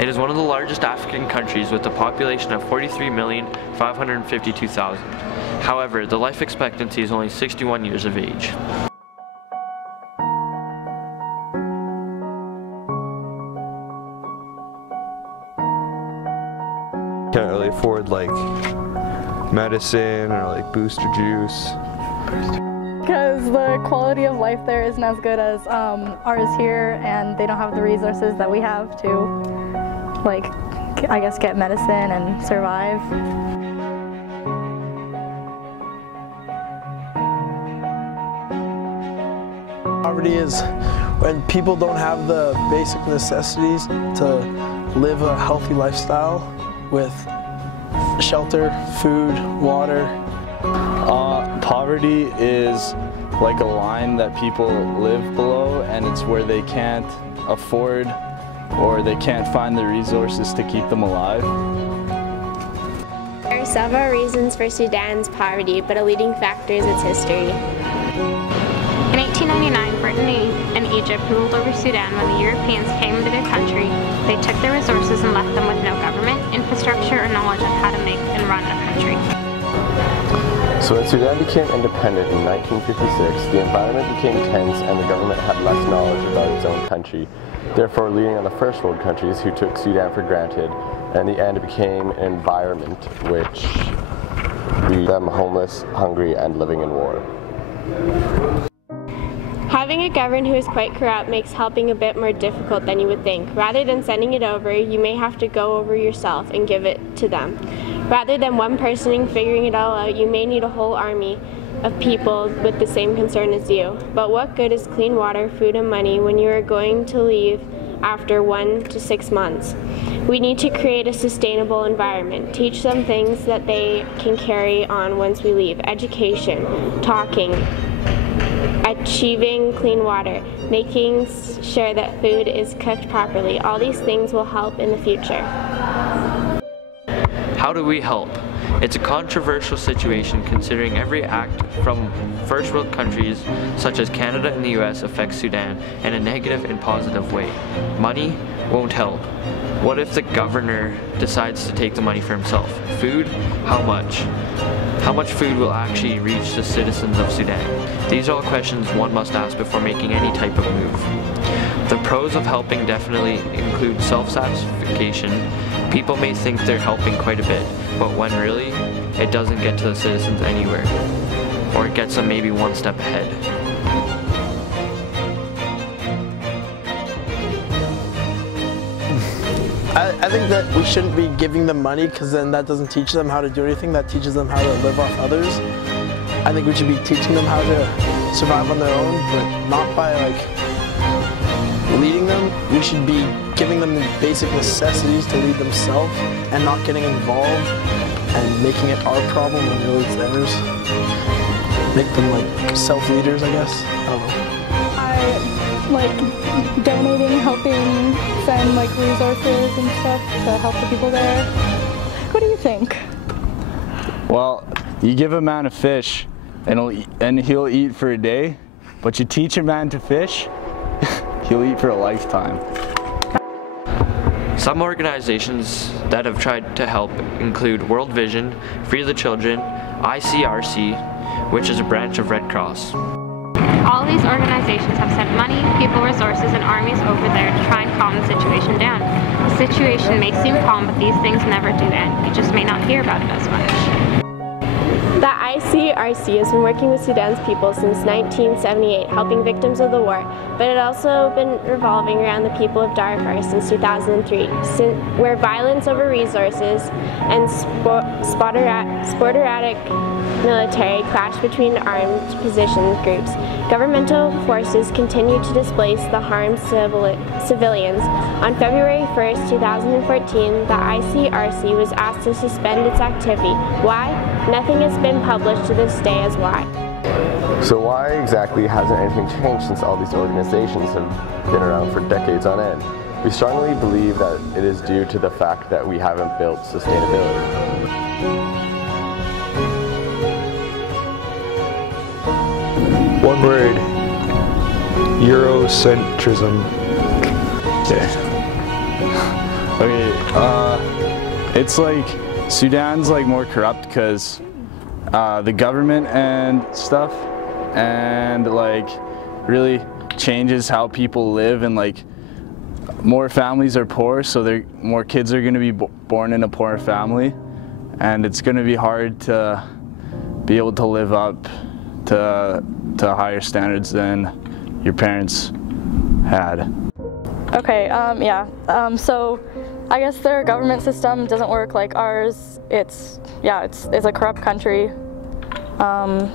It is one of the largest African countries with a population of 43,552,000. However, the life expectancy is only 61 years of age. Can't really afford like medicine or like booster juice. Because the quality of life there isn't as good as ours here, and they don't have the resources that we have to, like, I guess, get medicine and survive. Poverty is when people don't have the basic necessities to live a healthy lifestyle with shelter, food, water. Poverty is like a line that people live below, and it's where they can't afford or they can't find the resources to keep them alive. There are several reasons for Sudan's poverty, but a leading factor is its history. In 1899, Britain and Egypt ruled over Sudan. When the Europeans came into their country, they took their resources and left them with no government, infrastructure, or knowledge on how to make and run a country. So when Sudan became independent in 1956, the environment became tense and the government had less knowledge about its own country, therefore leading on the first world countries who took Sudan for granted, and in the end it became an environment which left them homeless, hungry, and living in war. Having a government who is quite corrupt makes helping a bit more difficult than you would think. Rather than sending it over, you may have to go over yourself and give it to them. Rather than one person figuring it all out, you may need a whole army of people with the same concern as you. But what good is clean water, food, and money when you are going to leave after 1 to 6 months? We need to create a sustainable environment, teach them things that they can carry on once we leave. Education, talking, achieving clean water, making sure that food is cooked properly. All these things will help in the future. How do we help? It's a controversial situation considering every act from first world countries such as Canada and the US affects Sudan in a negative and positive way. Money won't help. What if the governor decides to take the money for himself? Food? How much? How much food will actually reach the citizens of Sudan? These are all questions one must ask before making any type of move. The pros of helping definitely include self-satisfaction. People may think they're helping quite a bit, but when really, it doesn't get to the citizens anywhere. Or it gets them maybe one step ahead. I think that we shouldn't be giving them money, because then that doesn't teach them how to do anything. That teaches them how to live off others. I think we should be teaching them how to survive on their own, but not by like leading them. We should be giving them the basic necessities to lead themselves and not getting involved and making it our problem when really it's theirs. Make them like self-leaders, I guess. I don't know. Like donating, helping send like resources and stuff to help the people there. What do you think? Well, you give a man a fish and he'll eat for a day, but you teach a man to fish, he'll eat for a lifetime. Some organizations that have tried to help include World Vision, Free the Children, ICRC, which is a branch of Red Cross. All these organizations have sent money, people, resources, and armies over there to try and calm the situation down. The situation may seem calm, but these things never do end. You just may not hear about it as much. The ICRC has been working with Sudan's people since 1978, helping victims of the war, but it also been revolving around the people of Darfur since 2003, where violence over resources and sporadic military clash between armed position groups. Governmental forces continue to displace the harmed civilians. On February 1st, 2014, the ICRC was asked to suspend its activity. Why? Nothing has been published to this day as why. So why exactly hasn't anything changed since all these organizations have been around for decades on end? We strongly believe that it is due to the fact that we haven't built sustainability. One word: Eurocentrism. Yeah. Okay, it's like Sudan's like more corrupt because the government and stuff, and like really changes how people live, and like more families are poor, so more kids are going to be born in a poor family, and it's going to be hard to be able to live up to higher standards than your parents had. Okay, yeah. So I guess their government system doesn't work like ours. It's a corrupt country. I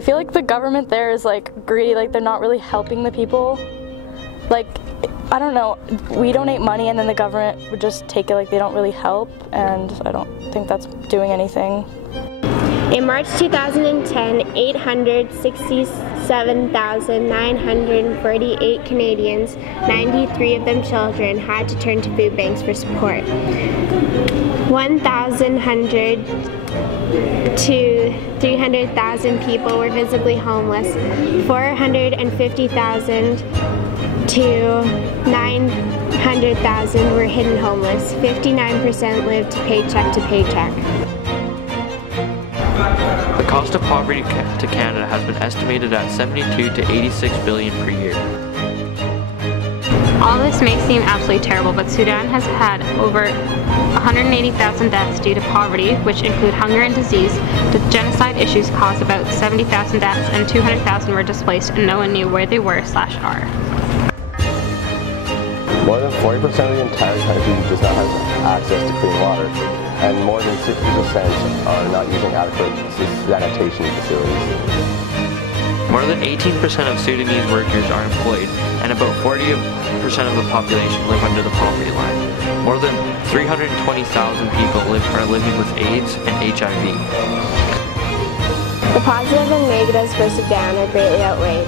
feel like the government there is like greedy, like they're not really helping the people. Like, I don't know, we donate money and then the government would just take it, like they don't really help, and I don't think that's doing anything. In March 2010, 867,948 Canadians, 93 of them children, had to turn to food banks for support. 1,100 to 300,000 people were visibly homeless. 450,000 to 900,000 were hidden homeless. 59% lived paycheck to paycheck. The cost of poverty to Canada has been estimated at 72 to 86 billion per year. All this may seem absolutely terrible, but Sudan has had over 180,000 deaths due to poverty, which include hunger and disease. The genocide issues caused about 70,000 deaths, and 200,000 were displaced and no one knew where they were/are. More than 40% of the entire country does not have access to clean water, and more than 60% are not using adequate sanitation facilities. More than 18% of Sudanese workers are employed, and about 40% of the population live under the poverty line. More than 320,000 people are living with AIDS and HIV. The positives and negatives for Sudan are greatly outweighed.